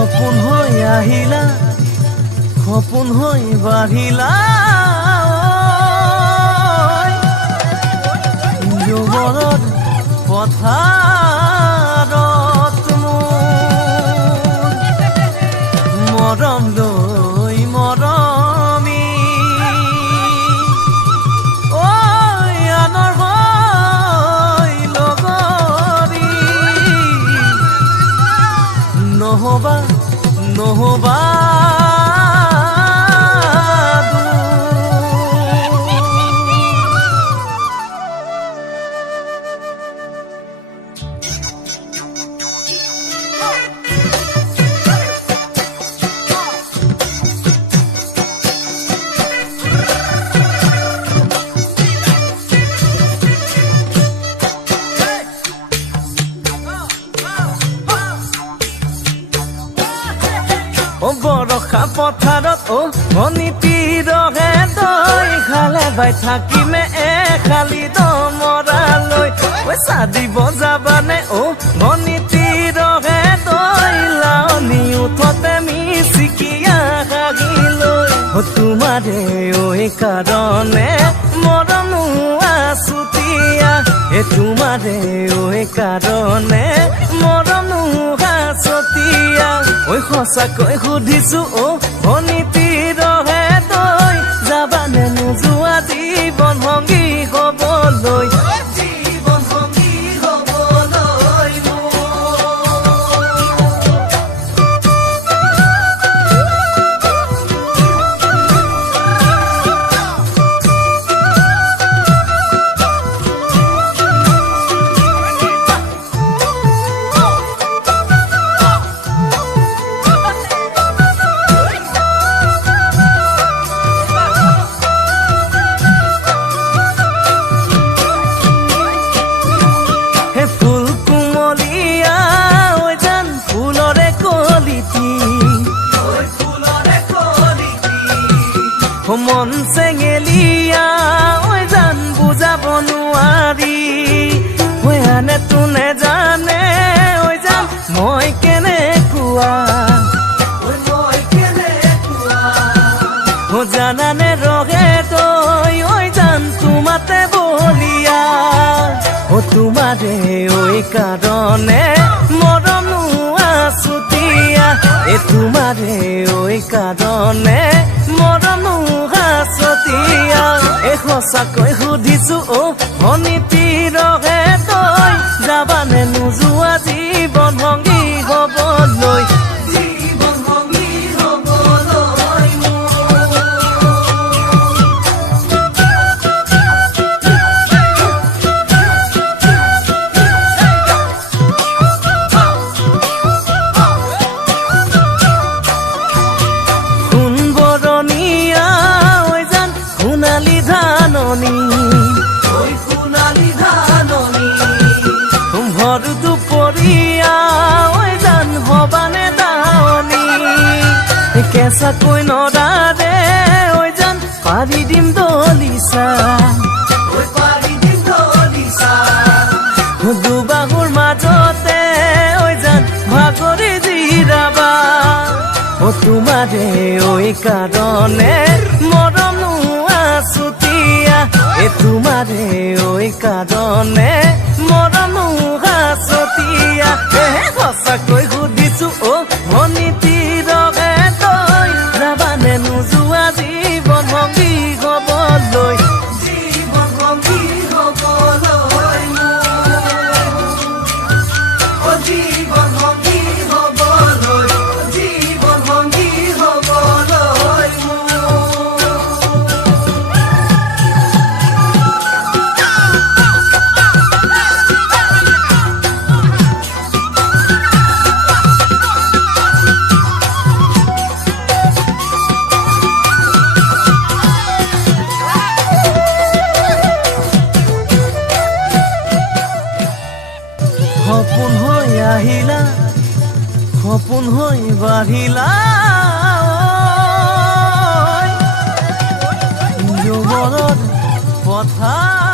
সপোন হৈ আহিলা সপোন হৈ বাঢ়িলা যুৱৰত পথাৰত মৰম লৈ মৰমি আনৰ হৈ লগৰী নহবা নহবা বৰষা পথাৰত মণিতীৰহে দৈ খালে বাই থাকিমে খালি দমৰালৈ পইচা দিব যাবানে মণিতীৰহে দৈ লাৱনি উঠতে মিচিকিয়া হাগিলৈ তোমাৰে কাৰণে মৰমো আছুতীয়া তোমাৰে কাৰণে মৰমো আছতীয়া সঁচাকৈ সুধিছো মণিতীৰহে দৈ যাবানে নোযোৱা জীৱন সংগী হ'বলৈ জীৱন সংগী হ'বলৈ মন চেঙেলিয়া জান বুজাব নোৱাৰি আনে তোনে জানে জান মই কেনেকুৱা জানানে ৰহে তই জান তোমাতে বলিয়া তোমাৰে কাৰণে মৰমো আছুতীয়া তোমাৰে কাৰণে মৰমো আছতীয়া সঁচাকৈ সুধিছো মণিতীৰহে তই যাবানে নোযোৱা জীৱন সংগী হ'বলৈ জীৱন সংগী হ'বলৈ ভৰ দুপৰীয়া জান হবানে দাৱনী কেঁচাকৈ নদাৰে জান পাৰি দিম দলিচা দুবাহুৰ মাজতে জান ভাগৰি জিৰাবা তোমাৰে কাৰণে মৰমো আছুতীয়া তোমাৰে কাৰণে মৰমো আছতীয়া সঁচাকৈ সুধিছো মণিতীৰহে তই যাবানে নোযোৱা জীৱন সংগী হ'বলৈ জীৱন সংগী হ'বলৈ জীৱন সংগী হ'বলৈ জীৱন সংগী হ'বলৈ সপোন হৈ আহিলা সপোন হৈ বাঢ়িলা যুৱৰত পথাৰ